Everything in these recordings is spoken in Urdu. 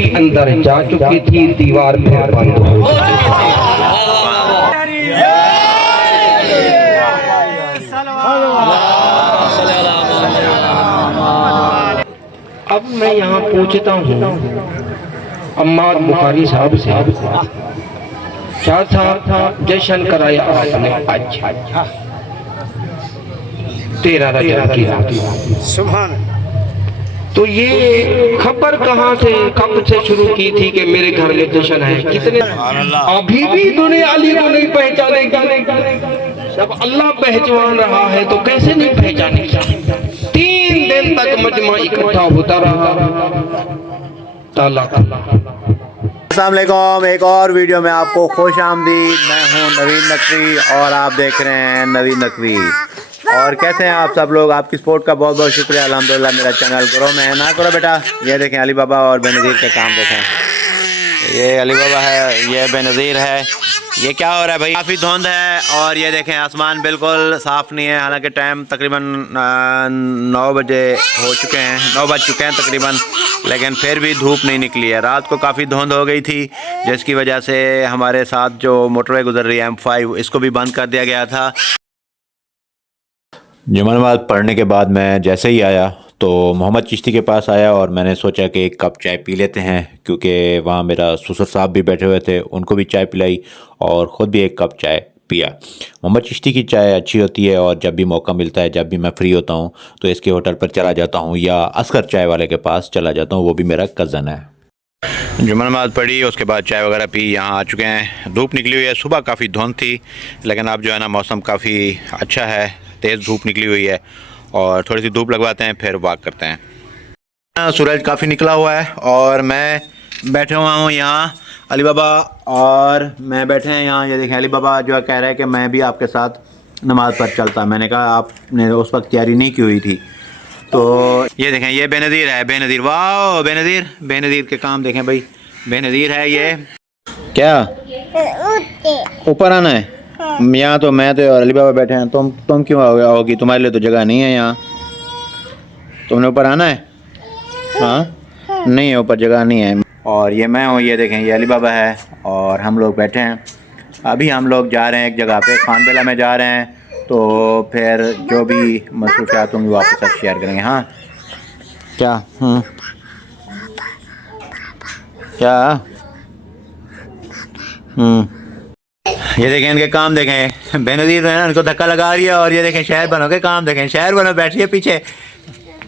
بھی اندر جا چکی تھی، دیوار پھر بند ہو چکی تھی۔ اب میں یہاں پوچھتا ہوں عمار بخاری صاحب سے، کیا تھا جشن کرایا آپ نے آج 13 رجب کی رات؟ سبحان اللہ۔ تو یہ خبر کہاں سے کب سے شروع کی تھی کہ میرے گھر میں جشن ہے؟ کتنے ابھی بھی دنیا علی کو نہیں پہچانے گی؟ جب اللہ پہچان رہا ہے تو کیسے نہیں پہچانے گا؟ 3 دن تک مجمع اکٹھا ہوتا رہا۔ السلام علیکم، ایک اور ویڈیو میں آپ کو خوش آمدید۔ میں ہوں نوید نقوی اور آپ دیکھ رہے ہیں نوید نقوی۔ اور کیسے ہیں آپ سب لوگ؟ آپ کی سپورٹ کا بہت بہت شکریہ۔ الحمدللہ میرا چینل گرو میں ہے، نہ کرو بیٹا۔ یہ دیکھیں علی بابا اور بے نظیر کے کام دیکھیں۔ یہ علی بابا ہے، یہ بے نظیر ہے۔ یہ کیا ہو رہا ہے بھائی؟ کافی دھند ہے اور یہ دیکھیں آسمان بالکل صاف نہیں ہے، حالانکہ ٹائم تقریباً 9 بجے ہو چکے ہیں، 9 بج چکے ہیں تقریباً، لیکن پھر بھی دھوپ نہیں نکلی ہے۔ رات کو کافی دھند ہو گئی تھی، جس کی وجہ سے ہمارے ساتھ جو موٹر وے گزر رہی ہے M5، اس کو بھی بند کر دیا گیا تھا۔ جمعہ نماز پڑھنے کے بعد میں جیسے ہی آیا تو محمد چشتی کے پاس آیا اور میں نے سوچا کہ ایک کپ چائے پی لیتے ہیں، کیونکہ وہاں میرا سسر صاحب بھی بیٹھے ہوئے تھے، ان کو بھی چائے پلائی اور خود بھی ایک کپ چائے پیا۔ محمد چشتی کی چائے اچھی ہوتی ہے اور جب بھی موقع ملتا ہے، جب بھی میں فری ہوتا ہوں تو اس کے ہوٹل پر چلا جاتا ہوں یا اصغر چائے والے کے پاس چلا جاتا ہوں، وہ بھی میرا کزن ہے۔ جمعہ نماز پڑھی، اس کے بعد چائے وغیرہ پی، یہاں آ چکے ہیں۔ دھوپ نکلی ہوئی ہے، صبح کافی دھند تھی، لیکن اب جو ہے نا موسم کافی اچھا ہے، تیز دھوپ نکلی ہوئی ہے اور تھوڑی سی دھوپ لگواتے ہیں پھر واک کرتے ہیں۔ سورج کافی نکلا ہوا ہے اور میں بیٹھے ہوا ہوں یہاں، علی بابا اور میں بیٹھے ہیں یہاں۔ یہ دیکھیں علی بابا جو کہہ رہے ہیں کہ میں بھی آپ کے ساتھ نماز پڑھ چلتا۔ میں نے کہا آپ نے اس وقت تیاری نہیں کی ہوئی تھی۔ تو یہ دیکھیں یہ بے نظیر ہے، بے نظیر، واہ بے نظیر، بے نظیر کے کام دیکھیں بھائی، بے نظیر ہے یہ۔ کیا اوپر آنا ہے؟ یہاں تو میں تو اور علی بابا بیٹھے ہیں، تم کیوں ہوگی؟ تمہارے لیے تو جگہ نہیں ہے یہاں، تم نے اوپر آنا ہے؟ ہاں نہیں ہے، اوپر جگہ نہیں ہے۔ اور یہ میں ہوں، یہ دیکھیں یہ علی بابا ہے اور ہم لوگ بیٹھے ہیں۔ ابھی ہم لوگ جا رہے ہیں ایک جگہ پہ، خان بیلہ میں جا رہے ہیں، تو پھر جو بھی مصروفیات ہوں گی وہ آپ کے ساتھ شیئر کریں گے۔ ہاں کیا کیا یہ دیکھیں ان کے کام دیکھیں، بے نظیر ہے نا، ان کو دھکا لگا رہی ہے۔ اور یہ دیکھیں شہر بنو کے کام دیکھیں، شہر بنو بیٹھی ہے پیچھے،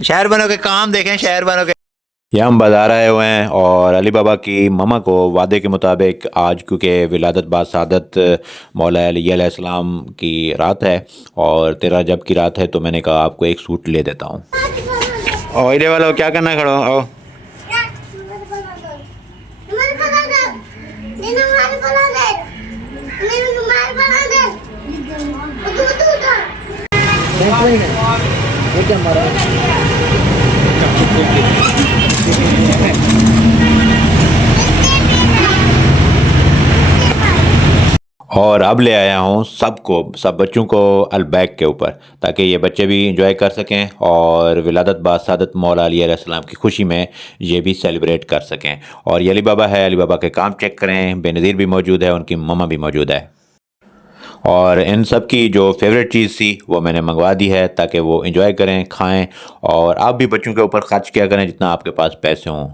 شہر بنو کے کام دیکھیں، شہر بنو کے۔ یہ ہم بازار آئے ہوئے ہیں اور علی بابا کی ماما کو وعدے کے مطابق آج کیونکہ ولادت با سعادت مولا علی علیہ السلام کی رات ہے اور 13 رجب کی رات ہے، تو میں نے کہا آپ کو ایک سوٹ لے دیتا ہوں۔ اور ادھر والو کیا کرنا کھڑو آؤ۔ اور اب لے آیا ہوں سب بچوں کو البیک کے اوپر، تاکہ یہ بچے بھی انجوائے کر سکیں اور ولادت با سعادت مولا علی علیہ السلام کی خوشی میں یہ بھی سیلیبریٹ کر سکیں۔ اور یہ علی بابا ہے، علی بابا کے کام چیک کریں، بے نظیر بھی موجود ہے، ان کی ماما بھی موجود ہے۔ اور ان سب کی جو فیوریٹ چیز تھی وہ میں نے منگوا دی ہے، تاکہ وہ انجوائے کریں، کھائیں، اور آپ بھی بچوں کے اوپر خرچ کیا کریں جتنا آپ کے پاس پیسے ہوں۔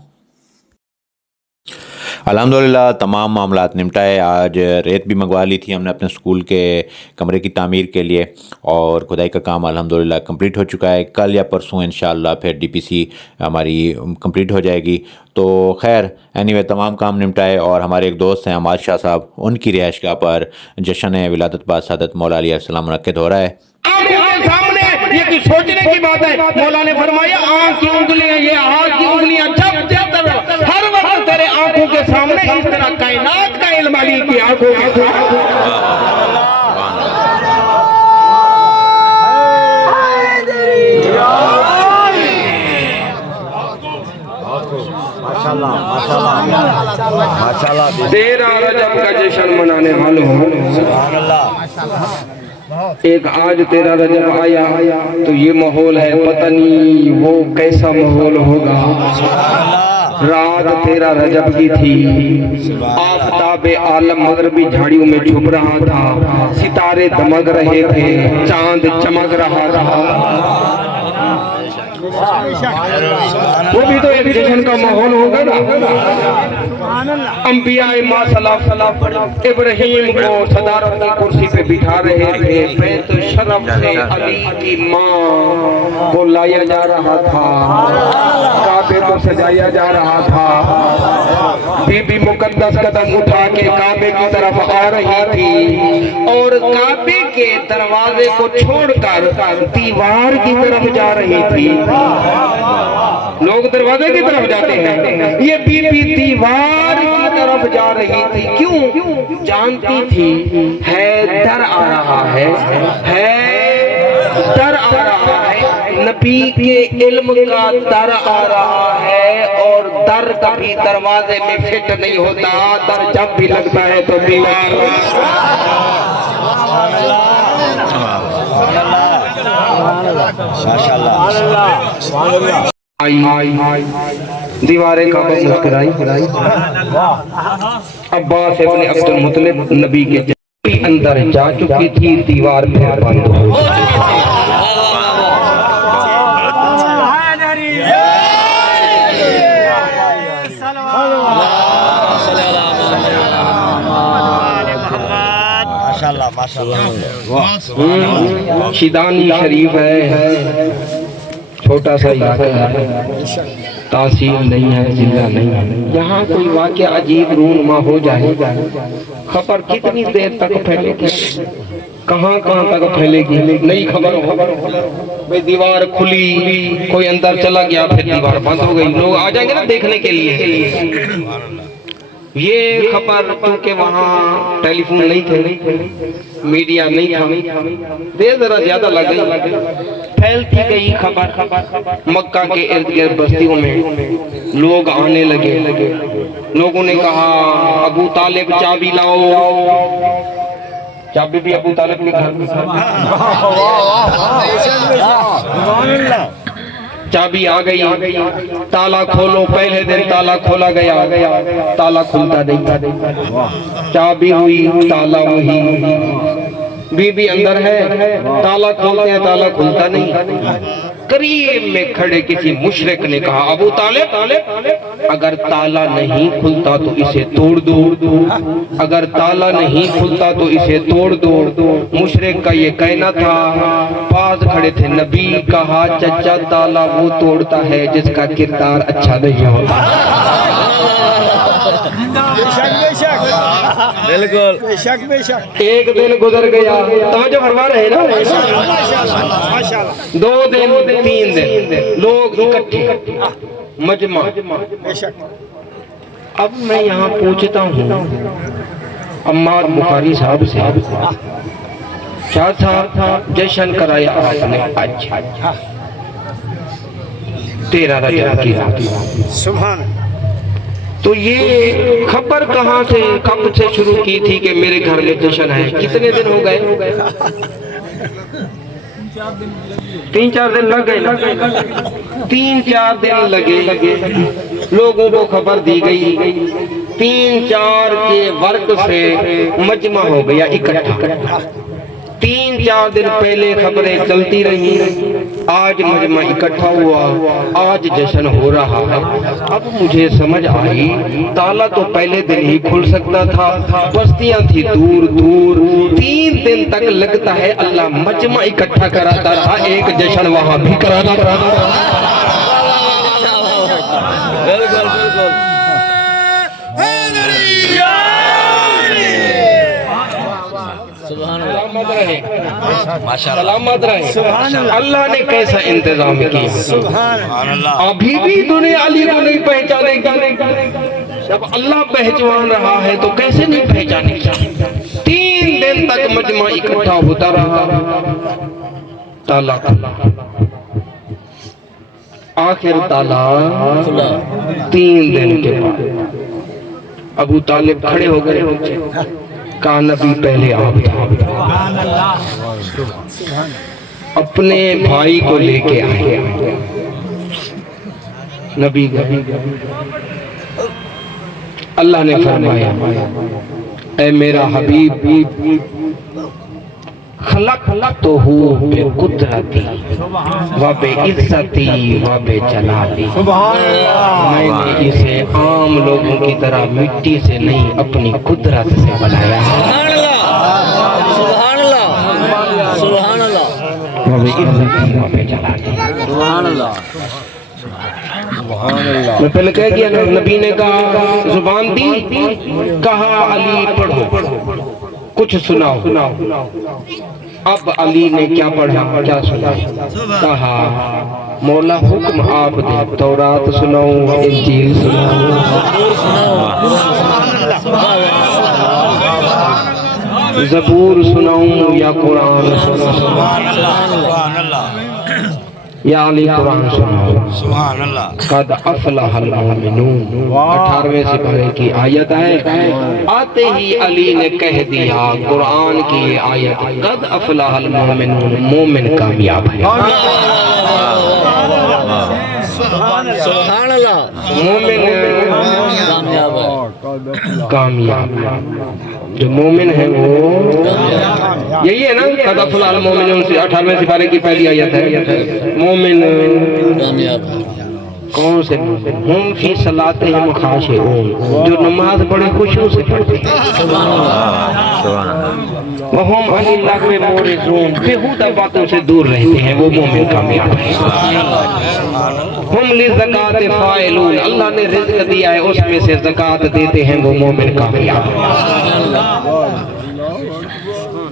الحمدللہ تمام معاملات نمٹائے۔ آج ریت بھی منگوا لی تھی ہم نے اپنے سکول کے کمرے کی تعمیر کے لیے، اور کھدائی کا کام الحمدللہ کمپلیٹ ہو چکا ہے۔ کل یا پرسوں انشاءاللہ پھر DPC ہماری کمپلیٹ ہو جائے گی۔ تو خیر اینی تمام کام نمٹائے، اور ہمارے ایک دوست ہیں عماد شاہ صاحب، ان کی رہائش گاہ پر جشن ولادت با سعادت مولا علیہ السلام منعقد ہو رہا ہے۔ یہ کچھ سوچنے کی بات ہے، مولا نے فرمایا آنکھ کی انگلیاں، یہ ہاتھ کی انگلیاں جب ہر وقت تیرے آنکھوں کے سامنے اس طرح کائنات کا علم علی کی آنکھوں کے ماشاءاللہ 13 رجب کا جشن منانے والوں ایک آج 13 رجب آیا تو یہ ماحول ہے، پتہ نہیں وہ کیسا ماحول ہوگا۔ رات 13 رجب کی تھی، آفتاب عالم مغربی جھاڑیوں میں چھپ رہا تھا، ستارے دمک رہے تھے، چاند چمک رہا تھا۔ وہ بھی تو ایک جشن کا ماحول ہوگا نا۔ انبیاء ماں صلاف ابراہیم کو صدارت کی کرسی پہ بٹھا رہے تھے، بیت شرف سے علی کی ماں کو لایا جا رہا تھا، کعبے کو سجایا جا رہا تھا، بی بی مقدس قدم اٹھا کے کعبے کی طرف آ رہی تھی اور کعبے کے دروازے کو چھوڑ کر دیوار کی طرف جا رہی تھی۔ لوگ دروازے کی طرف جاتے ہیں، یہ بی بی دیوار کی طرف جا رہی تھی۔ کیوں؟ جانتی تھی ہے در آ رہا ہے، در آ رہا ہے، نبی کے علم کا در آ رہا ہے، اور در کبھی دروازے میں فٹ نہیں ہوتا، در جب بھی لگتا ہے تو دیوار۔ دیواریں کعبہ مسکرائی، عباس ابن عبد المطلب نبی کے اندر جا چکی تھی، دیوار پھر بند ہو گئی۔ شیدانی شریف ہے، چھوٹا سا علاقہ ہے، تاثیر نہیں ہے، زندہ نہیں ہے۔ یہاں کوئی واقعہ عجیب رونما ہو جائے، خبر کتنی دیر تک پھیلے گی، کہاں تک پھیلے گی، نئی خبر ہو۔ بھئی دیوار کھلی، کوئی اندر چلا گیا، پھر دیوار بند ہو گئی، لوگ آ جائیں گے نا دیکھنے کے لیے۔ یہ خبر کیونکہ وہاں ٹیلی فون نہیں تھے، میڈیا نہیں تھا، دیر ذرا زیادہ لگ گئی، پھیلتی گئی خبر، مکہ کے ارد گرد بستیوں میں لوگ آنے لگے، لوگوں نے کہا ابو طالب چابی لاؤ، چابی بھی ابو طالب کے گھر میں، چابی آ گئی، تالا کھولو، پہلے دن تالا کھولا گیا، تالا کھلتا نہیں، چابی ہوئی، تالا وہی، بی بی اندر ہے، تالا کھولتے ہیں، تالا کھلتا نہیں۔ قریب میں کھڑے کسی مشرک نے کہا ابو طالب اگر تالا نہیں کھلتا تو اسے توڑ دو، اگر تالا نہیں کھلتا تو اسے توڑ دو۔ مشرک کا یہ کہنا تھا، پاس کھڑے تھے نبی، کہا چچا تالا وہ توڑتا ہے جس کا کردار اچھا نہیں ہوتا۔ ایک دن گزر گیا، توجہ فرما رہے نا، 2 دن 3 دن لوگ اکٹھے، مجمع۔ اب میں یہاں پوچھتا ہوں عمار بخاری صاحب سے، کیا تھا جشن کرایا آپ نے آج 13 رجب کی رات، سبحان اللہ، تو یہ خبر کہاں سے کب سے شروع کی تھی کہ میرے گھر میں جشن ہے؟ کتنے دن ہو گئے؟ 3-4 دن لگ گئے، 3-4 دن لگے، لوگوں کو خبر دی گئی، 3-4 کے ورق سے مجمع ہو گیا اکٹھا، 3-4 دن پہلے خبریں چلتی رہی، آج مجمع اکٹھا ہوا، آج جشن ہو رہا ہے۔ اب مجھے سمجھ آئی تالا تو پہلے دن ہی کھل سکتا تھا، بستیاں تھی دور دور، 3 دن تک لگتا ہے اللہ مجمع اکٹھا کراتا رہا، ایک جشن وہاں بھی کرانا رہا۔ سلامت رہے، اللہ نے کیسا انتظام کیا، ابھی بھی دنیا علی کو نہیں پہچانے گی، جب اللہ پہچان رہا ہے تو کیسے نہیں پہچانے گی۔ 3 دن تک مجمع اکٹھا ہوتا رہا، تالا آخر تالا 3 دن کے بعد ابو طالب کھڑے ہو گئے، کہا نبی پہلے آپ تھا، اپنے بھائی کو لے کے آئے، نبی اللہ نے فرمایا اے میرا حبیب خلقتہ بقدرتی و بعزتی و بجلالی، میں نے اسے عام لوگوں کی طرح مٹی سے نہیں اپنی قدرت سے بنایا ہے۔ سبحان اللہ سبحان اللہ و بعزتی و بجلالی۔ سبحان اللہ۔ میں پہلے کہہ گیا نبی نے کہا زبان دی، کہا علی پڑھو کچھ سناؤ۔ اب علی نے کیا پڑھا کیا سنا؟ کہا مولا حکم آپ دے، تورات سناؤں انجیل سناؤں زبور سناؤں یا قرآن سناؤں؟ یا علی قرآن سناؤ۔ قد افلح المؤمنون 18ویں سپارے کی آیت ہے۔ آتے ہی علی نے کہہ دیا قرآن کی یہ آیت، قد افلح المؤمنون، مومن کامیاب ہے۔ سبحان اللہ۔ مومن کامیاب ہے، کامیاب ہے۔ جو مومن ہے وہ یہی ہے نا، قد افلح المؤمنون سے 18ویں سپارے کی پہلی آیت ہے۔ مومن کامیاب ہے۔ کون سے مومن؟ ہم فی صلاتہم خاشعون، جو نماز بڑے خشوع سے پڑھتے ہیں۔ سبحان اللہ۔ وہم عن اللغو معرضون، بیہودہ باتوں سے دور رہتے ہیں، وہ مومن کامیاب ہے۔ ہم للزکاۃ فاعلون، اللہ نے رزق دیا ہے اس میں سے زکوٰۃ دیتے ہیں، وہ مومن کامیاب ہے۔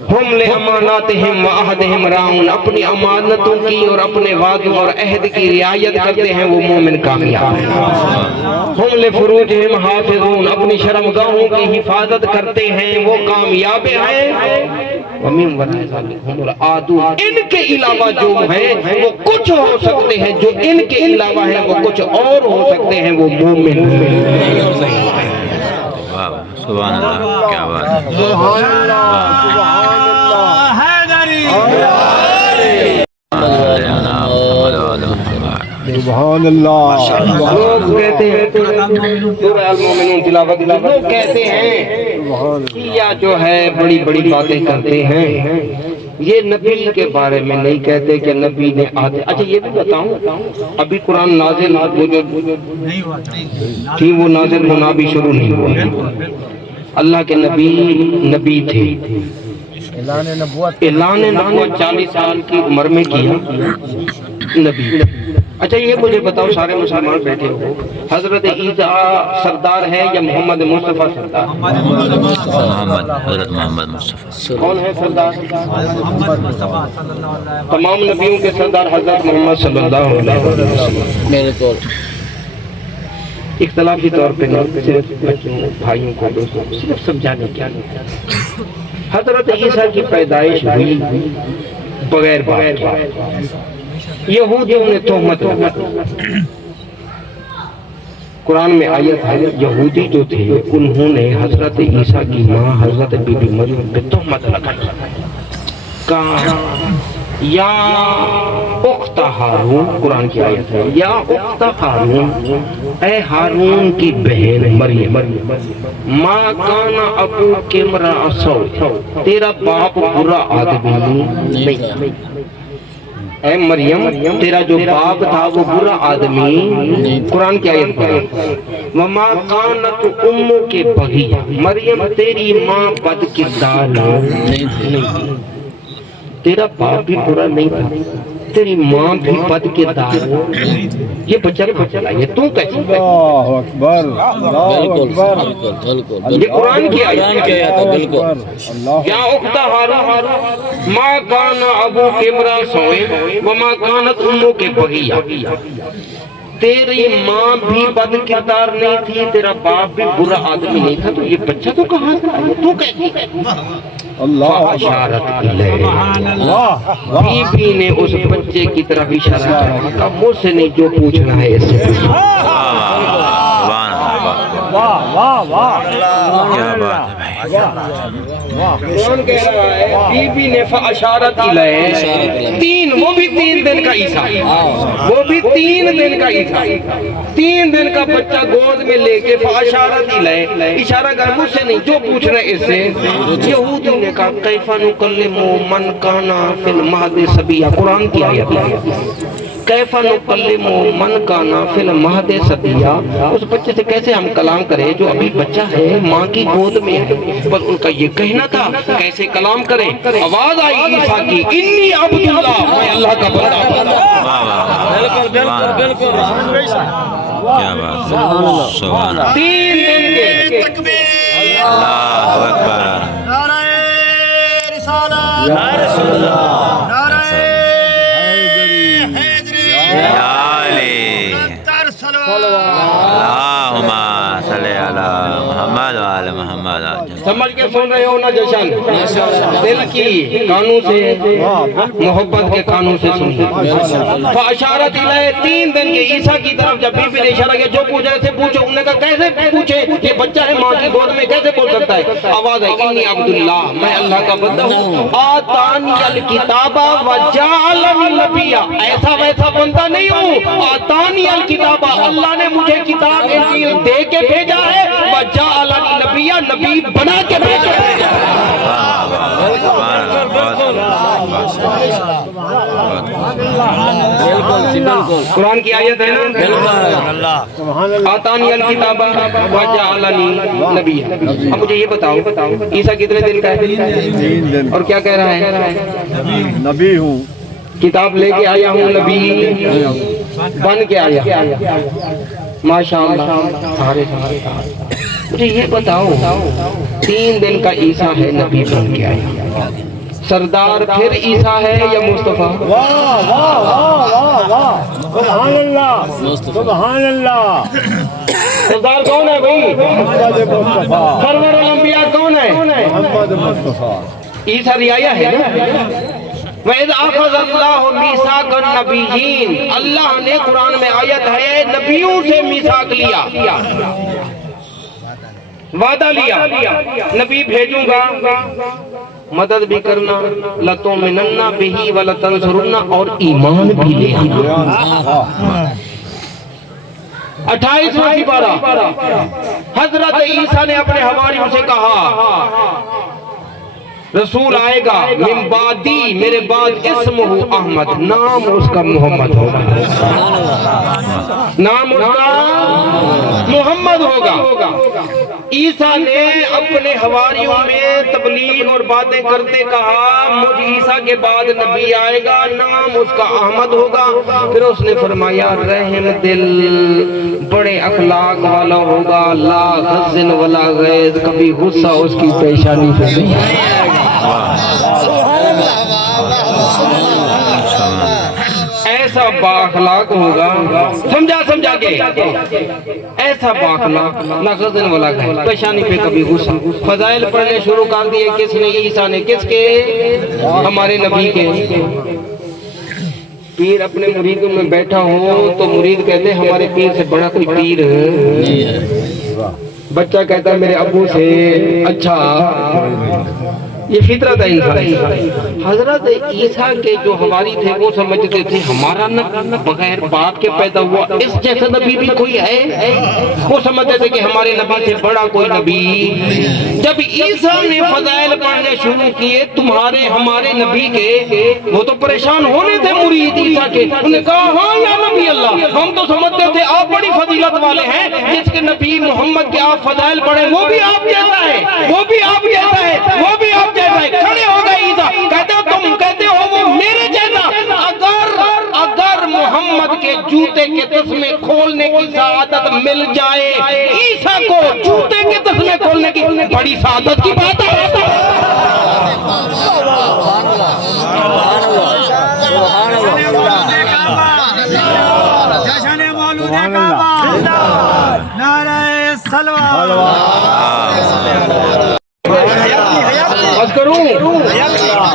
ہم لاماناتہم وعہدہم راعون، اپنی امانتوں کی اور اپنے وعدوں اور عہد کی رعایت کرتے ہیں، وہ مومن کامیاب ہے۔ ہم لفروجہم حافظون، اپنی شرمگاہوں کی حفاظت کرتے ہیں، وہ کامیاب ہیں۔ ومن وراء ذلک ہم العادون، ان کے علاوہ جو ہیں وہ کچھ ہو سکتے ہیں، جو ان کے علاوہ ہیں وہ کچھ اور ہو سکتے ہیں، وہ مومن نہیں ہے۔ سبحان اللہ، کیا بات ہے۔ سبحان اللہ سبحان اللہ حیدری سبحان اللہ۔ لوگ کہتے ہیں سورہ المومنون تلاوت، لوگ کہتے ہیں کیا جو ہے بڑی بڑی باتیں کرتے ہیں، یہ نبی کے بارے میں نہیں کہتے کہ نبی نے آتے۔ اچھا یہ بھی بتاؤں، ابھی قرآن نازل تھی، وہ نازل ہونا بھی شروع نہیں ہوا۔ اللہ کے نبی تھے، اعلان نبوت 40 سال کی عمر میں کیا نبی۔ اچھا یہ مجھے بتاؤ، سارے مسلمان بیٹھے ہو، حضرت عیسیٰ سردار ہے یا محمد مصطفیٰ سردار؟ حضرت محمد مصطفیٰ۔ کون ہے سردار؟ تمام نبیوں کے سردار حضرت محمد صلی اللہ علیہ وسلم۔ میرے کو اختلافی طور پہ نہیں، صرف بچوں بھائیوں کو دوستوں کو صرف سمجھانے کیا نہیں۔ حضرت عیسیٰ کی پیدائش ہوئی بغیر باپ کے، یہودیوں نے تہمت لگائی۔ قرآن میں آیت ہے، یہودی جو تھے انہوں نے حضرت عیسیٰ کی ماں حضرت بی بی مریم پہ تہمت لگائی، کہا یا اخت ہارون، قرآن کی آیت ہے، یا اخت ہارون، اے ہارون کی بہن مریم، ما کان ابوک امرأ سوء، تیرا باپ برا آدمی نہیں۔ اے مریم تیرا جو باپ تھا وہ برا آدمی، قرآن کی آیت پر، وما کانت امک بغیہ، مریم تیری ماں بد کردار نہیں، تیرا باپ بھی برا نہیں تھا، تیری ماں بھی بد کردار یہ بچہ بچہ یہ تو کیسی ہے؟ اللہ اکبر اللہ اکبر، یہ قرآن کی آیت ہے۔ بالکل یا اخت ہارون ما کان ابوک امرأ سوء وما کانت امک بغیہ، تیری ماں بھی بد کردار نہیں تھی، تیرا باپ بھی برا آدمی نہیں تھا، تو یہ بچہ تو کہاں تھا؟ تو کیسی ہے؟ اللہ اشارت الیہ، اللہ بی بی نے اس بچے کی طرف اشارہ کیا، مجھ سے نہیں جو پوچھنا ہے اس سے پوچھو۔ واہ واہ واہ، کیا بات ہے بھائی۔ قرآن کہہ رہا ہے بی نے فاشارت الیہ، تین، وہ بھی 3 دن کا عیسیٰ، وہ بھی 3 دن کا عیسیٰ، 3 دن کا بچہ گود میں لے کے فاشارت الیہ، اشارہ کر مجھ سے نہیں، جو پوچھ رہے اس سے۔ یہودی نے کہا کیف نکلم من کان فی المہد صبیا، قرآن کی آیت ہے، کیف نکلم من کان فی المہد صبیا، اس بچے سے کیسے ہم کلام کریں جو ابھی بچہ ہے، ماں کی گود میں ہے۔ پر ان کا یہ کہنا تھا کیسے کلام کریں، آواز آئی عیسیٰ کی انی عبداللہ، میں اللہ کا بندہ ہوں۔ کیا بات ہے، سبحان اللہ، 3 دن کے اللہ اکبر، نعرہ رسالت، نعرہ حیدری، یا علی، تر صلوات، اللہم صلی علی محمد و آل محمد۔ سمجھ کے سن رہے ہو نا جشن، دل کی کانوں سے، محبت کے کانوں سے سن رہے۔ فاشارت الیہ، 3 دن کے عیسیٰ کی طرف جب بی بی نے اشارہ کیا جو پوچھ رہے تھے پوچھو، انہوں نے کہا کیسے پوچھے، یہ بچہ ہے ماں کی گود میں کیسے بول سکتا ہے؟ آواز ہے انی عبداللہ، میں اللہ کا بندہ ہوں، آتانی الکتاب وجعلنی نبیا، ایسا ویسا بندہ نہیں ہوں، آتانی الکتاب، اللہ نے مجھے کتاب انجیل دے کے بھیجا ہے، وجعلنی نبیا، نبی بنا کے بھیجا ہے۔ قرآن کی آیت ہے نا، آتانی الکتاب وجعلنی نبیا۔ اب مجھے یہ بتاؤ عیسیٰ کتنے دن کا ہے اور کیا کہہ رہا ہے؟ نبی ہوں، کتاب لے کے آیا ہوں، نبی بن کے آیا، ماشاءاللہ۔ مجھے یہ بتاؤ 3 دن کا عیسیٰ ہے، نبی بن کے آیا، سردار پھر عیسیٰ ہے یا مصطفیٰ؟ واہ واہ واہ واہ واہ، سبحان اللہ سبحان اللہ۔ سردار کون ہے بھائی؟ محمد مصطفیٰ، سرور الانبیاء کون ہے؟ محمد مصطفیٰ، عیسیٰ رعایا ہے نا۔ وَإِذْ أَخَذَ اللَّهُ مِيثَاقَ النَّبِيِّينَ، اللہ نے قرآن میں آیت ہے نبیوں سے میثاق لیا، وعدہ لیا، نبی بھیجوں گا، مدد بھی کرنا، لَتُؤْمِنُنَّ بِهِ وَلَتَنْصُرُنَّ، اور ایمان بھی لے آنا۔ 28واں سپارہ، حضرت عیسیٰ نے اپنے حواریوں سے کہا رسول آئے گا من بعدی، میرے بعد اسمہ احمد، نام اس کا محمد ہوگا، نام اس کا محمد ہوگا۔ عیسیٰ نے اپنے حواریوں میں تبلیغ اور باتیں کرتے کہا مجھ عیسیٰ کے بعد نبی آئے گا، نام اس کا احمد ہوگا۔ پھر اس نے فرمایا رحم دل، بڑے اخلاق والا ہوگا، لا غزن ولا غیظ، کبھی غصہ اس کی پیشانی سے نہیں آئے گا۔ ایسا بااخلاق ہوگا، سمجھا کے ایسا بااخلاق، لا غزن ولا غیظ، پیشانی پہ کبھی غصہ۔ فضائل پڑھنے شروع کر دیے، کس نے؟ عیسیٰ نے۔ کس کے؟ ہمارے نبی کے۔ پیر اپنے مریدوں میں بیٹھا ہو تو مرید کہتے ہیں ہمارے پیر سے بڑا کوئی پیر نہیں ہے، بچہ کہتا ہے میرے ابو سے اچھا، یہ فطرت ہے انسان۔ حضرت عیسیٰ کے جو حواری تھے وہ سمجھتے تھے ہمارا بغیر باپ کے پیدا ہوا اس جیسا نبی بھی کوئی ہے، وہ سمجھتے تھے کہ ہمارے نبی سے بڑا کوئی نبی۔ جب عیسیٰ نے فضائل پڑھنے شروع کیے تمہارے ہمارے نبی کے، وہ تو پریشان ہونے تھے مرید عیسیٰ کے، انہوں نے کہا ہاں یا نبی اللہ، ہم تو سمجھتے تھے آپ بڑی فضیلت والے ہیں، جس کے نبی محمد کے آپ فضائل پڑھیں وہ بھی آپ جیسا ہے، وہ بھی آپ جیسا ہے، وہ بھی آپ جیسا ہے۔ کھڑے ہو گئے عیسیٰ، کہتے ہو تم کہتے ہو وہ میرے جیسا، اگر محمد کے جوتے کے تسمے کھولنے کی سعادت مل جائے عیسیٰ کو، جوتے کے تسمے کھولنے کی بڑی سعادت کی بات ہے۔ جشن مولود کعبہ، نعرہ صلوات۔ کروں؟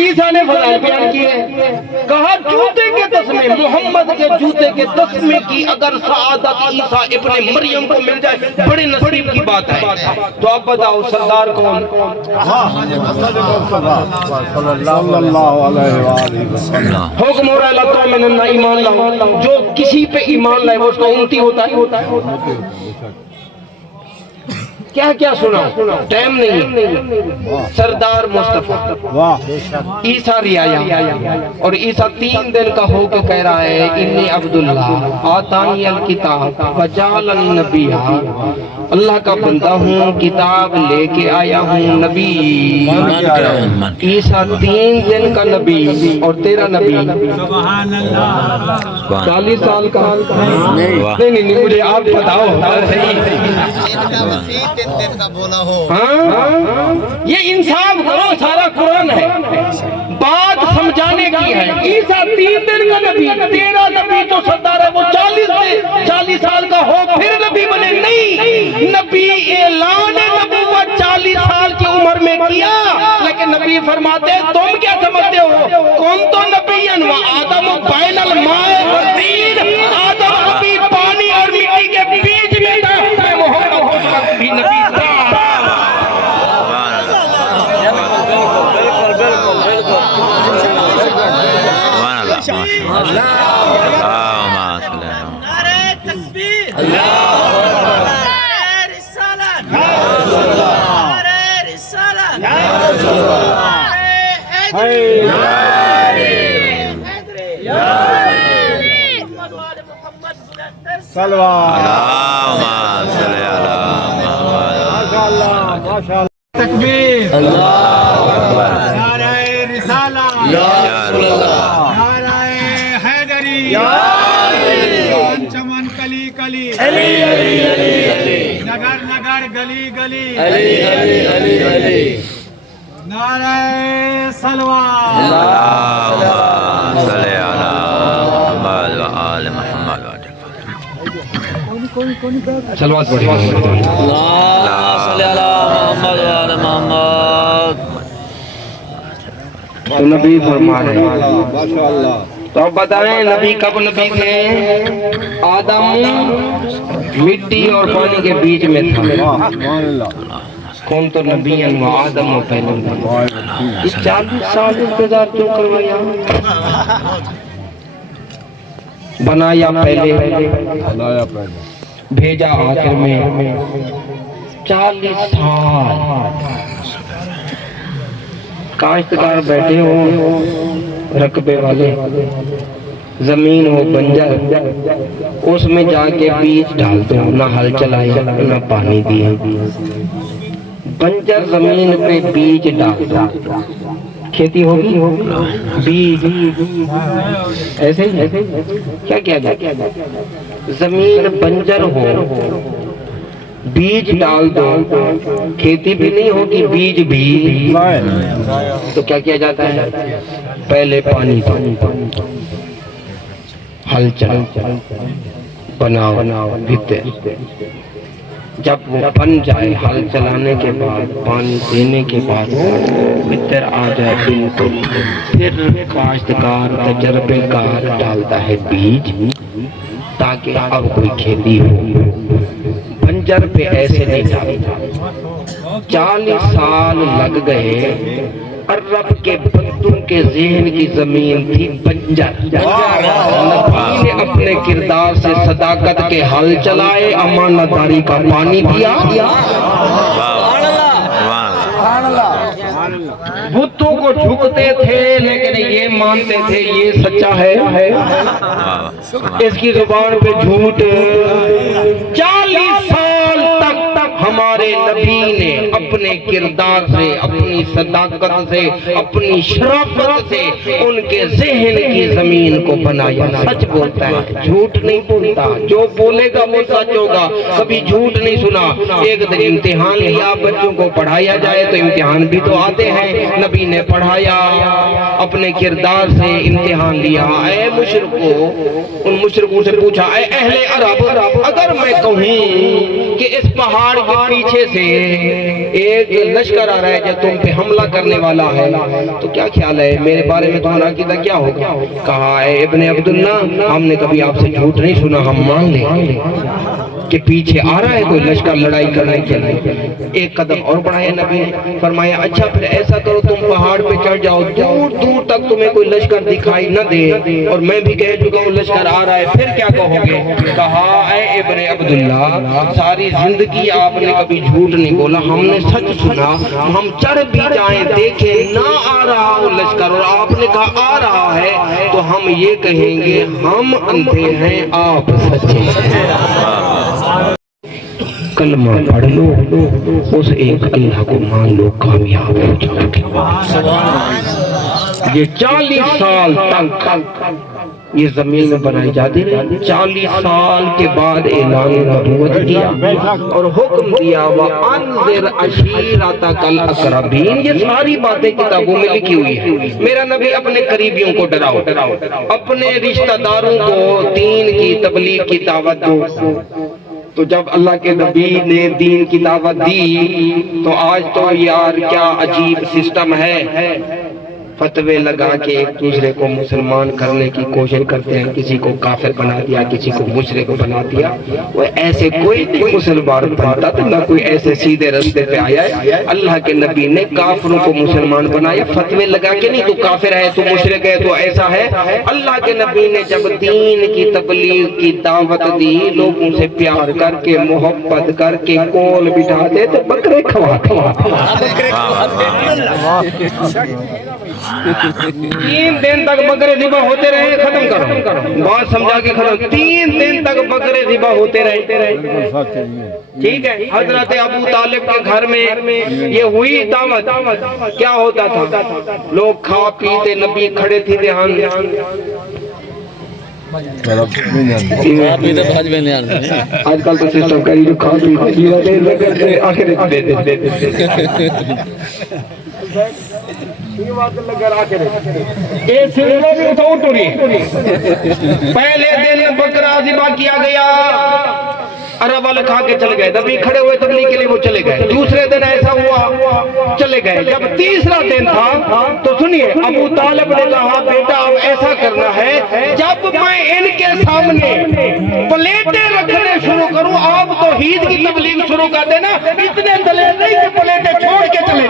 عیسیٰ نے فضائل بیان کیے، کہا جوتے کے تسمے، محمد کے جوتے کے تسمے کی اگر سعادت عیسیٰ ابن مریم کو مل جائے بڑے نصیب کی بات ہے. تو آپ بتاؤ سردار کون؟ صلی اللہ علیہ وآلہ وسلم. حکم ہو رہا ہے لا تؤمنن ایمان لاؤ. جو کسی پہ ایمان لائے وہ اس کا امتی ہوتا ہے. کیا کیا سنا، ٹائم نہیں. سردار مصطفیٰ واہ عیسیٰ رعایا، اور عیسیٰ 3 دن کا ہو کے کہہ رہا ہے انی عبداللہ آتانی الکتاب وجعلنی نبیّا، اللہ کا بندہ ہوں، کتاب لے کے آیا ہوں، نبی. عیسیٰ 3 دن کا نبی اور تیرا نبی 40 سال کا. نہیں مجھے آپ بتاؤ. ہاں یہ انصاف کرو، سارا قرآن ہے، بات سمجھانے کی ہے. عیسیٰ 3 دن کا نبی، تیرا نبی تو سردار ہے وہ 40 سال کا ہو پھر نبی بنے. نہیں، نبی اعلان نبوت 40 سال کی عمر میں کیا، لیکن نبی فرماتے تم کیا سمجھتے ہو؟ کون تو نبی و آدم بین الماء والطین، آدم ابھی پانی اور مٹی کے بیچ میں تھا، میں محمد بھی نبی تھا. تکبیر. نعرہ رسالہ، نعرہ حیدری، چمن کلی کلی، نگر نگر گلی گلی، نعرہ سلوات. سلوات پڑھی. اللهم صل على محمد وعلى محمد. تو نبی فرما رہے ہیں. تو اب بتائیں نبی کب نبی تھے؟ آدم مٹی اور پانی کے بیچ میں تھا. کون تو نبی و آدم و پہلے. 40 سال انتظار کیوں کروایا؟ بنایا پہلے، بھیجا آخر میں. 40 سال کاشتکار بیٹھے ہو رقبے والے، زمین ہو بنجر، اس میں جا کے بیج ڈالتے ہو، نہ ہل چلائے نہ پانی دیے. بنجر زمین پہ بیج ڈالتا، کھیتی ہوگی؟ بیج ایسے ہی کیا کیا جائے؟ زمین بنجر ہو، بیج ڈال دو، کھیتی بھی نہیں ہوگی، بیج بھی. تو کیا کیا جاتا ہے؟ پہلے پانی ہل چلا، بناؤ بھتے. جب وہ بن جائے، ہل چلانے کے بعد، پانی دینے کے بعد بہتر آ جائے بالکل، پھر کاشتکار تجربے کار ڈالتا ہے بیج تاکہ اب کوئی کھیتی ہو. بنجر پہ ایسے نہیں ڈالتا. 40 سال لگ گئے. عرب کے بندوں کے ذہن کی زمین تھی بنجر. نبی نے اپنے کردار سے صداقت کے حل چلائے، امانت داری کا پانی دیا. بتوں کو جھکتے تھے لیکن یہ مانتے تھے یہ سچا ہے. اس کی زبان پہ جھوٹ. 40 سال تک ہمارے نبی نے اپنے کردار سے، اپنی صداقت سے، اپنی شرافت سے ان کے ذہن کی زمین کو بنایا. سچ بولتا ہے، جھوٹ نہیں بولتا. جو بولے گا وہ سچ ہوگا، کبھی جھوٹ نہیں سنا. ایک دن امتحان لیا، بچوں کو پڑھایا جائے تو امتحان بھی تو آتے ہیں. نبی نے پڑھایا، اپنے کردار سے امتحان لیا. اے مشرکو، ان مشرکوں سے پوچھا، اے اہل عرب، اگر میں کہوں کہ اس پہاڑ کے پیچھے سے ایک لشکر آ رہا ہے جو تم پہ حملہ کرنے والا ہے، تو کیا خیال ہے میرے بارے میں تمہارا عقیدہ کیا ہوگا؟ کہا اے ابن عبداللہ ہم نے کبھی آپ سے جھوٹ نہیں سنا، ہم مان لیں کہ پیچھے آ رہا ہے کوئی لشکر لڑائی کرنے کے لیے۔ ایک قدم اور بڑھایا نبی نے، فرمایا اچھا پھر ایسا کرو تم پہاڑ پہ چڑھ جاؤ، دور دور تک تمہیں کوئی لشکر دکھائی نہ دے، اور میں بھی کہہ چکا ہوں لشکر آ رہا ہے، پھر کیا کہو گے؟ کہا اے ابن عبداللہ ساری زندگی آپ نے کبھی جھوٹ نہیں بولا، ہم نے سچ سنا، ہم چڑھ بھی جائیں دیکھیں نہ آ رہا ہو لشکر اور آپ نے کہا آ رہا ہے، تو ہم یہ کہیں گے ہم اندھے ہیں آپ سچے ہیں۔ کلمہ پڑھ لو، اس ایک اللہ کو مان لو، کامیاب ہو جاؤ گے۔ یہ 40 سال تک یہ زمین میں بنائی جاتی رہی، 40 سال کے بعد اعلان نبوت کیا اور حکم دیا وَأَنذِرْ عَشِيرَتَكَ الْأَقْرَبِينَ۔ یہ ساری باتیں کتابوں میں لکھی ہوئی ہیں۔ میرا نبی اپنے قریبیوں کو ڈراؤ، اپنے رشتہ داروں کو دین کی تبلیغ کی دعوت دو۔ تو جب اللہ کے نبی نے دین کی دعوت دی تو آج تو یار کیا عجیب سسٹم ہے، فتوے لگا کے ایک دوسرے کو مسلمان کرنے کی کوشش کرتے ہیں، کسی کو کافر بنا دیا، کسی کو مشرک بنا دیا۔ وہ ایسے کوئی نہیں مسلمان بنتا، تو نہ کوئی ایسے سیدھے رستے پہ آیا ہے۔ اللہ کے نبی نے کافروں کو مسلمان بنایا، فتوے لگا کے نہیں، تو کافر ہے تو مشرک ہے تو ایسا ہے۔ اللہ کے نبی نے جب دین کی تبلیغ کی دعوت دی، لوگوں سے پیار کر کے محبت کر کے کول بٹھاتے تو بکرے کھوا کھوا 3 دن تک بکرے ذبح ہوتے رہے، ختم کرو بات سمجھا کے ختم، 3 دن تک بکرے ذبح ہوتے رہے، ٹھیک ہے۔ حضرت ابو طالب کے گھر میں یہ ہوئی دعوت، کیا ہوتا تھا؟ لوگ کھا پیتے، نبی کھڑے تھے دھیان آج کل تو سسٹم کری جو کھا پیتے آخر پہلے دن بکرا ذبح کیا گیا، عرب والے کھا کے چلے گئے، نبی کھڑے ہوئے تبلیغ کے لیے وہ چلے گئے۔ دوسرے دن ایسا ہوا چلے گئے۔ جب تیسرا دن تھا تو سنیے ابو طالب نے کہا بیٹا اب ایسا کرنا ہے، جب میں ان کے سامنے پلیٹیں رکھنے شروع کروں آپ تو توحید کی تبلیغ شروع کر دینا، اتنے دلیر نہیں کہ پلیٹیں چھوڑ کے چلے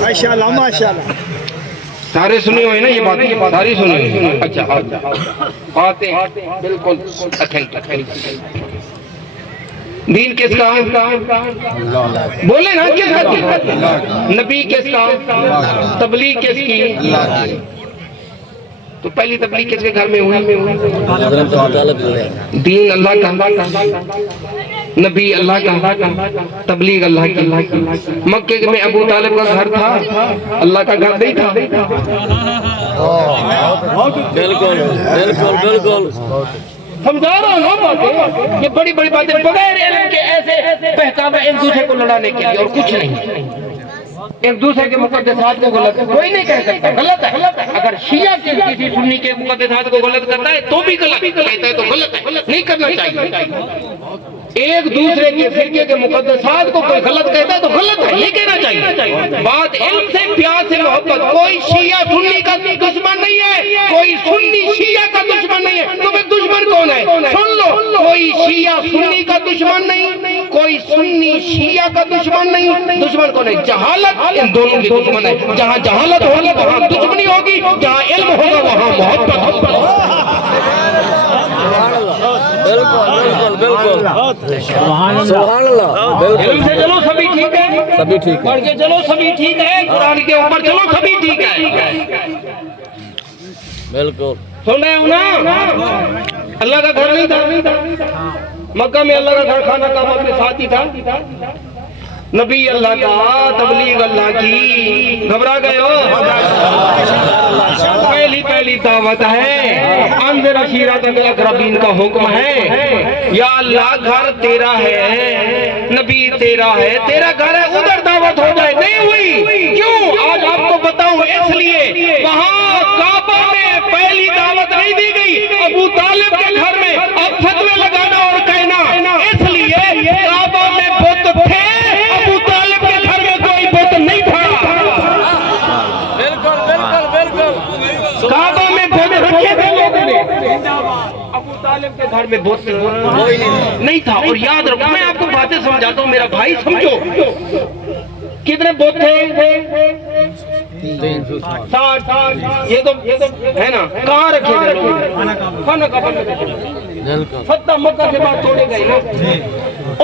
ماشاءاللہ ماشاءاللہ سارے سنی ہوئی نا یہ باتیں، ساری سنی ہوئی۔ اچھا باتیں بالکل دین کس کا؟ بولے نا کس کا؟ نبی کس کا؟ تبلیغ کس کی؟ تو پہلی تبلیغ کس کے گھر میں ہوئی؟ دین اللہ کا، نبی اللہ کا، تبلیغ اللہ کی۔ مکے میں ابو طالب کا گھر تھا، اللہ کا گھر نہیں تھا۔ بالکل بالکل بالکل سمجھا رہا ہوں باتیں، یہ بڑی بڑی باتیں بغیر علم کے ایسے بہکاوے ایک دوسرے کو لڑانے کے لیے اور کچھ نہیں۔ ایک دوسرے کے مقدسات کو غلط کوئی نہیں کہہ سکتا، غلط ہے۔ اگر شیعہ کسی سنی کے مقدسات کو غلط کرتا ہے تو بھی غلط کہتا ہے، تو غلط ہے، نہیں کرنا چاہیے۔ ایک دوسرے کے فرقے کے مقدسات کو کوئی غلط کہتا ہے تو غلط ہے، یہ کہنا چاہیے۔ بات علم سے، پیار سے، محبت۔ کوئی شیعہ سنی کا دشمن نہیں ہے، کوئی سنی شیعہ کا دشمن نہیں ہے، تو پھر دشمن کون ہے؟ سن لو، کوئی شیعہ سنی کا دشمن نہیں، کوئی سنی شیعہ کا دشمن نہیں۔ دشمن کون ہے؟ جہالت ان دونوں کی دشمن ہے۔ جہاں جہالت ہوگی وہاں دشمنی ہوگی، جہاں علم ہوگا وہاں محبت ہوگی۔ بالکل بالکل سبحان اللہ، علم سے چلو سبھی ٹھیک ہے، سبھی ٹھیک، پڑھ کے چلو سبھی ٹھیک ہے، قرآن کے اوپر چلو سبھی ٹھیک ہے۔ بالکل سن رہے ہو نا؟ اللہ کا گھر نہیں تھا مکہ میں، اللہ کا گھر خانہ کعبہ کے ساتھ ہی تھا۔ نبی اللہ کا، تبلیغ اللہ کی، گھبرا گئے ہو؟ پہلی دعوت ہے، انذر عشیرتک الاقربین کا حکم ہے۔ یا اللہ گھر تیرا ہے، نبی تیرا ہے، تیرا گھر ہے، ادھر دعوت ہو جائے، نہیں ہوئی۔ کیوں؟ آج آپ کو بتاؤں، اس لیے وہاں کعبہ میں پہلی دعوت نہیں دی گئی، ابو طالب کے گھر میں ابو طالب کے گھر میں بت نہیں تھا. اور یاد رکھو میں آپ کو باتیں سمجھاتا ہوں میرا بھائی, سمجھو کتنے بت تھے؟ 60. یہ تو ہے نا, کہاں رکھے گئے لوگ؟ خانہ کعبہ میں. فتح مکہ کے بعد توڑے گئے نا.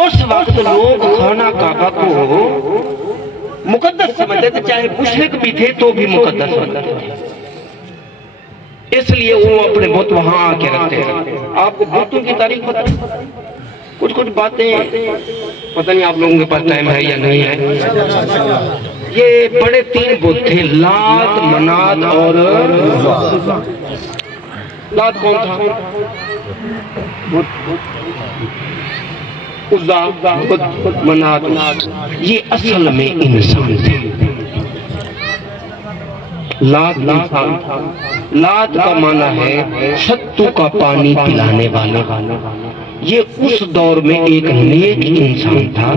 اس وقت لوگ خانہ کعبہ کو مقدس سمجھتے تھے, چاہے مشرک بھی تھے تو بھی مقدس سمجھتے تھے. اس لیے وہ اپنے بت وہاں آ کے رکھتے ہیں. آپ کو بتوں کی تاریخ پتہ ہے؟ کچھ باتیں پتہ نہیں آپ لوگوں کے پاس ٹائم ہے یا نہیں ہے. یہ بڑے 3 بت تھے, لات, منات اور لات کون تھا؟ عزا, منات. یہ اصل میں انسان تھے. لات انسان تھا. لات کا معنی ہے ستو کا پانی پلانے والا. یہ اس دور میں ایک نیک انسان تھا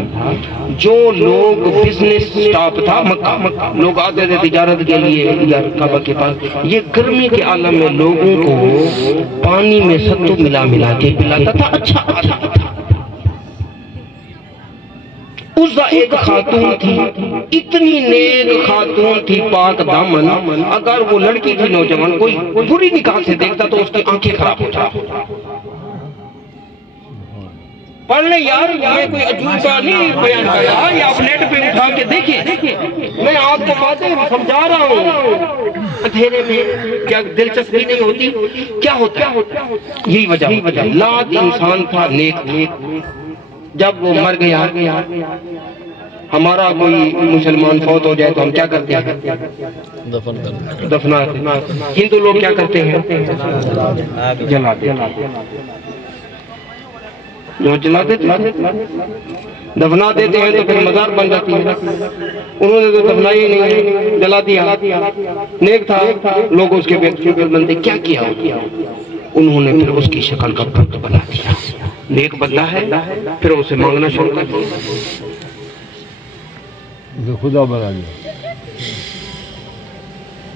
جو لوگ بزنس سٹاپ تھا مکہ, لوگ آتے تھے تجارت کے لیے کعبہ کے پاس. یہ گرمی کے عالم میں لوگوں کو پانی میں ستو ملا کے پلاتا تھا. اچھا تھا. عزا ایک خاتون تھی, اتنی نیک خاتون تھی, پاک دامن. اگر وہ لڑکی تھی نوجوان, کوئی بری نگاہ سے دیکھتا تو اس کی آنکھیں خراب ہو جاتی. پڑھ لیں یار, میں کوئی عجوب کا نہیں بیان کر رہا, یا آپ نیٹ پہ اٹھا کے دیکھیں. میں آپ کو باتیں سمجھا رہا ہوں. اندھیرے میں کیا دلچسپی نہیں ہوتی؟ کیا ہوتا ہے؟ یہی وجہ. لات انسان تھا نیک. جب وہ مر گیا, ہمارا کوئی مسلمان فوت ہو جائے تو ہم کیا کرتے ہیں؟ دفنا. ہندو لوگ کیا کرتے ہیں؟ جلاتے. جو جلا دیتے دفنا دیتے ہیں تو پھر مزار بن جاتی ہے. انہوں نے تو دفنا ہی نہیں, جلا دیا. نیک تھا, لوگ اس کے بندے کیا کیا, انہوں نے پھر اس کی شکل کا بت بنا دیا. نیک بندہ ہے, پھر اسے مانگنا شروع کر دیا, خدا بنا دیا.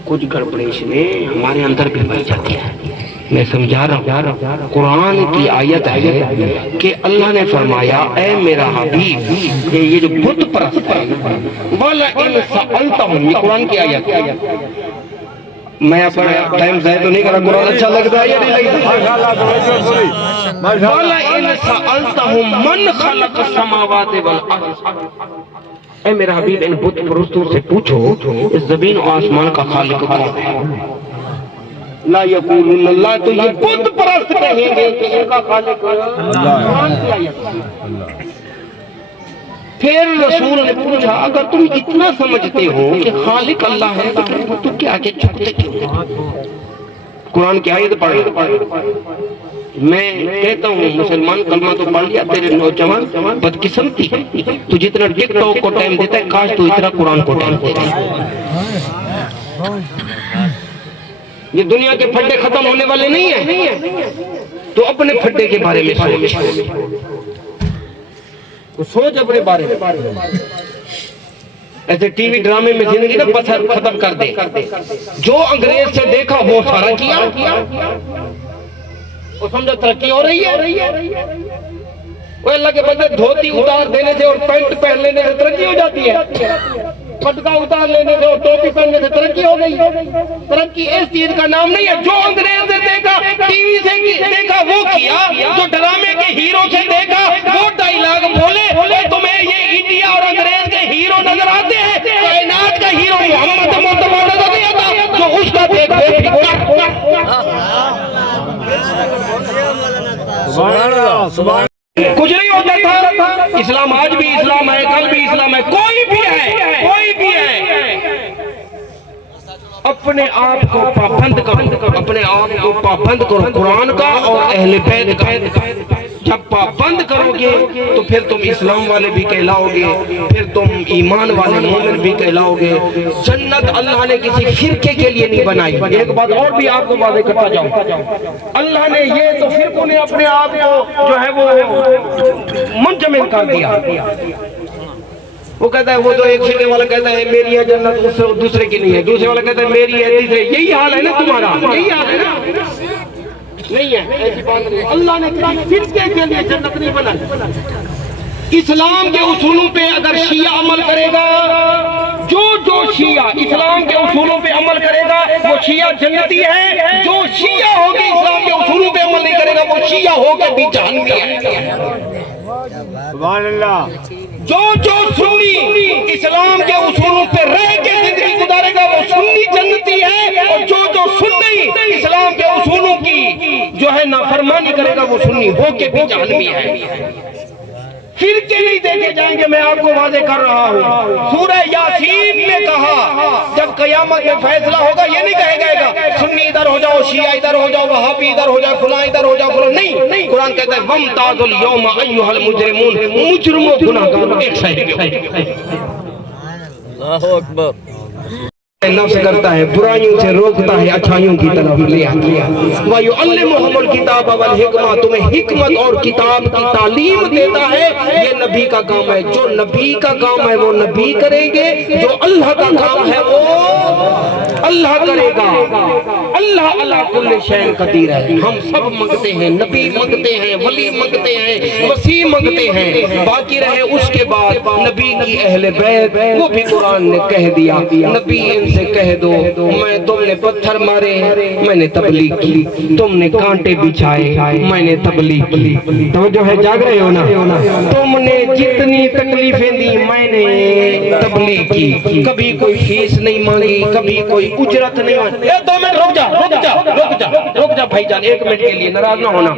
کچھ گڑبڑیش میں ہمارے اندر بھی بڑھ جاتی ہے. میں سمجھا رہا ہوں, قرآن کی آیت ہے کہ اللہ نے فرمایا اے میرا حبیب, یہ جو بت پرست ہے وَلَئِنْ سَأَلْتَهُمْ, یہ قرآن کی آیت ہے. میں اپنا ٹائم ضائع تو نہیں کر رہا, قرآن اچھا لگتا ہے یا نہیں لگتا؟ وَلَئِنْ سَأَلْتَهُمْ مَنْ خَلَقَ السَّمَاوَاتِ وَالْأَرْضَ, اے میرا حبیب ان بت پرستوں سے پوچھو اس زمین و آسمان کا خالق کون ہے؟ لا یقولون اللہ, تو یہ بت پرست کہیں گے کہ ان کا خالق قرآن کی آیت. پھر رسول نے پوچھا اگر تم اتنا سمجھتے ہو کہ خالق اللہ ہے تو پھر بتوں کے آگے جھکتے کیوں؟ قرآن کی آیت پڑھ. میں کہتا ہوں مسلمان کلمہ تو پڑھ لیا, تیرے نوجوان بدقسمتی ہے, تو جتنا ٹک ٹاک کو ٹائم دیتا ہے کاش تو اتنا قرآن کو ٹائم دیتا ہے. یہ دنیا کے پھڈے ختم ہونے والے نہیں ہیں, تو اپنے پھڈے کے بارے میں سوچ اپنے بارے میں. ایسے ٹی وی ڈرامے میں زندگی نہ پسر ختم کر دے. جو انگریز سے دیکھا وہ سارا کیا, وہ سمجھا ترقی ہو رہی ہے. وہ اللہ کے بندے دھوتی اتار دینے سے اور پینٹ پہن لینے سے ترقی ہو جاتی ہے, پٹکا اتار لینے سے اور ٹوپی پہننے سے ترقی ہو گئی. ترقی اس چیز کا نام نہیں ہے. جو انگریز نے دیکھا, ٹی وی سے دیکھا وہ کیا, جو ڈرامے کے ہیرو سے دیکھا وہ ڈائیلاگ بولے. تمہیں یہ انڈیا اور انگریز کے ہیرو نظر آتے ہیں, کائنات کا ہیرو محمد مصطفیٰ نظر نہیں آتا, جو اس کا دیکھو. کچھ نہیں ہوتا تھا. اسلام آج بھی اسلام ہے, کل بھی اسلام ہے, کوئی بھی ہے. اپنے آپ کو پابند کرو, اپنے آپ کو پابند کرو قرآن کا اور اہل بیت کا. جب پابند کرو گے تو پھر تم اسلام والے بھی کہلاؤ گے, پھر تم ایمان والے مومن بھی کہلاؤ گے. جنت اللہ نے کسی فرقے کے لیے نہیں بنائی. ایک بات اور بھی آپ کو واضح کرتا جاؤں, اللہ نے یہ تو فرقوں نے اپنے آپ کو جو ہے وہ منجمد کر دیا. وہ کہتا ہے, وہ تو ایک فرقے والا کہتا ہے میری ہے جنت, دوسرے کی نہیں ہے. دوسرے والا کہتا ہے میری ہے, تیسرے. یہی حال ہے نا تمہارا, یہی حال ہے نا. نہیں ہے، ایسی بات نہیں۔ اللہ نے کسی فرقے کے لیے جنت نہیں بنائی۔ اسلام کے اصولوں پہ اگر شیعہ عمل کرے گا، جو شیعہ اسلام کے اصولوں پہ عمل کرے گا وہ شیعہ جنتی ہے، جو شیعہ ہو کے اسلام کے اصولوں پہ عمل نہیں کرے گا وہ شیعہ ہو کے بھی جہنمی ہے۔ سبحان اللہ۔ جو سنی اسلام کے اصولوں پہ رہ کے زندگی گزارے گا وہ سنی جنتی ہے، اور جو سنی اسلام کے اصولوں کی جو ہے نافرمانی کرے گا وہ سنی ہو کے بھی جہنمی ہے۔ فرقے نہیں دیکھے جائیں گے، میں آپ کو واضح کر رہا ہوں۔ سورہ یاسین میں کہا جب قیامت میں فیصلہ ہوگا یہ نہیں کہے گا سنی ادھر ہو جاؤ، شیعہ ادھر ہو جاؤ، وہابی ادھر ہو جاؤ، فلاں ادھر ہو جاؤ، فلاں نہیں۔ قرآن کہتا ہے وَامْتَازُوا الْيَوْمَ أَيُّهَا الْمُجْرِمُونَ، مجرم و گناہگار ایک ساتھ۔ اللہ اکبر۔ نفس کرتا ہے، برائیوں سے روکتا ہے، اچھائیوں کی طرف لے آتا ہے۔ وَيُعَلِّمُهُمُ الْكِتَابَ وَالْحِکْمَةَ، تمہیں حکمت اور کتاب کی تعلیم دیتا ہے۔ یہ نبی کا کام ہے، جو نبی کا کام ہے وہ نبی کریں گے، جو اللہ کا کام ہے وہ اللہ کرے گا۔ اللہ علی کل شیء قدیر ہے۔ ہم سب منگتے ہیں، نبی منگتے ہیں، ولی منگتے ہیں، مسیح منگتے ہیں، باقی رہے اس کے بعد نبی کی اہل بیت، وہ بھی قرآن نے کہہ دیا۔ نبی ان سے کہہ دو میں تم نے پتھر مارے میں نے تبلیغ کی، تم نے کانٹے بچھائے میں نے تبلیغ کی۔ تو جو ہے جاگ رہے ہو نا، تم نے جتنی تکلیفیں دی میں نے تبلیغ کی، کبھی کوئی فیس نہیں مانگی، کبھی کوئی اجرت نہیں مانگی۔ 2 منٹ رک جا بھائی جان، 1 منٹ کے لیے ناراض نہ ہونا،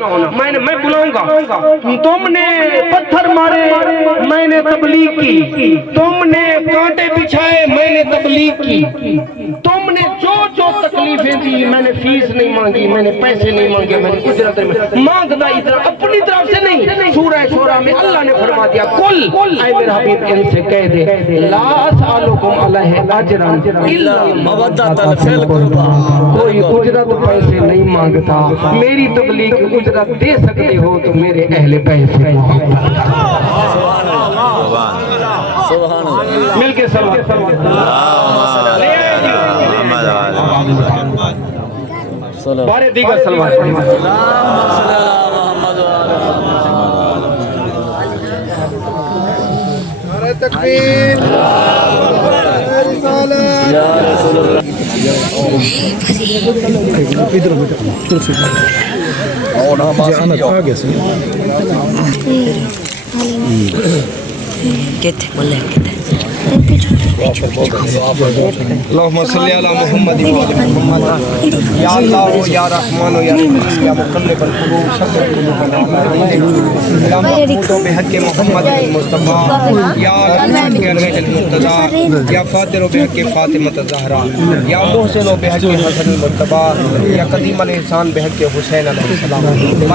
میں بلاؤں گا۔ تم نے پتھر مارے میں نے تبلیغ کی، تم نے کانٹے بچھائے میں نے تبلیغ کی، تم نے جو تکلیفیں دی میں نے فیس نہیں مانگی، میں نے پیسے نہیں مانگے، میں نے اجرت نہیں مانگتا، ادھر اپنی طرف سے نہیں۔ سورہ شورى میں اللہ نے فرما دیا قل، اے میرے حبیب ان سے کہہ دے لا اسألکم علیہ اجرا الا مودۃ فی القربى، کوئی اجرت پیسے نہیں مانگتا، میری تبلیغ کی اجرت دے سکتے ہو تو میرے اہل بیت سے محبت۔ سبحان اللہ۔ مل کے بارے دیگر سلوات تکبیر اللہم صلی علی محمد یا اللہ یا رحمان یا رحیم یا مقلب القلوب ثبت قلوبنا یا محمود بحق محمد المصطفیٰ یا رحمت کے الغیث المرتضی یا فاتر بحق فاطمۃ الزہرا یا محسن بحق حسن المرتبہ یا قدیم الاحسان بحق حسین علیہ السلام۔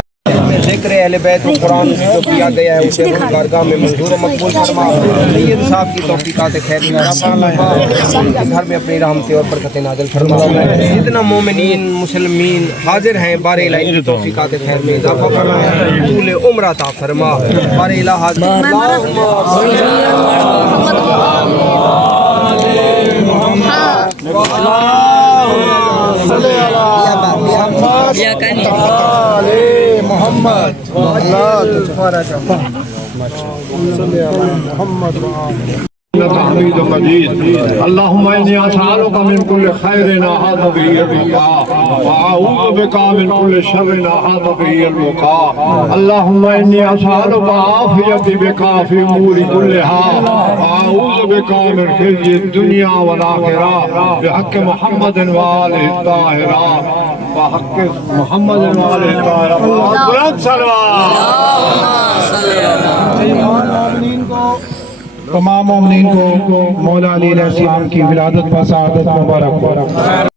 ذکر اہل بیت و قرآن جو کیا گیا ہے اسے روح بارگاہ میں منظور و مقبول فرما، سید صاحب کی توفیقات خیر میں گھر میں اپنی رحمتیں اور برکتیں نازل فرما، جتنا مومنین مسلمین حاضر ہیں بار الہ ان کی توفیقات خیر میں اضافہ فرما، طول عمر عطا فرما، بار الہ حاضر محمد انك حميد مجيد اللهم اني اسالك من كل خير احاط به علمك واعوذ بك من كل شر احاط به علمك اللهم اني اسالك عافيتي بك في امور كلها واعوذ بك من خزي الدنيا والاخره بحق محمد واله الطاهره وحق محمد واله الطاهره بلند صلوات تمام مومنین کو مولا علی علیہ السلام کی ولادت پر سعادت مبارک ہو۔